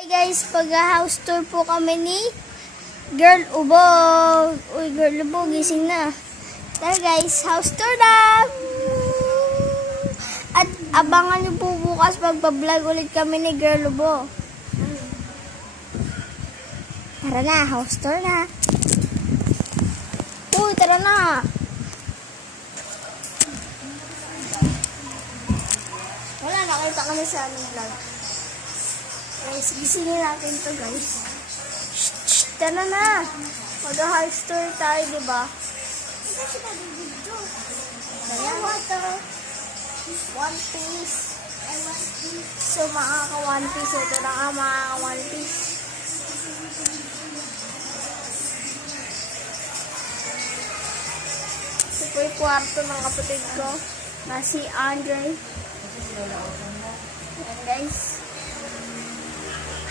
Hi guys, pag-house tour po kami ni Girl Ubog. Uy, Girl Ubog, gising na. Tara guys, house tour na! At abangan niyo po bukas magpa-vlog ulit kami ni Girl Ubog. Tara na, house tour na. Uy, tara na! Wala, nakita kami sa aming vlog. Guys, gisingin natin to guys. Shh, tara na. Mag-house tour tayo, diba? Kaya water. One Piece. So, makaka One Piece. Ito na nga makaka One Piece. Ito po yung kwarto ng kapatid ko. Na si Andre. Ayan guys.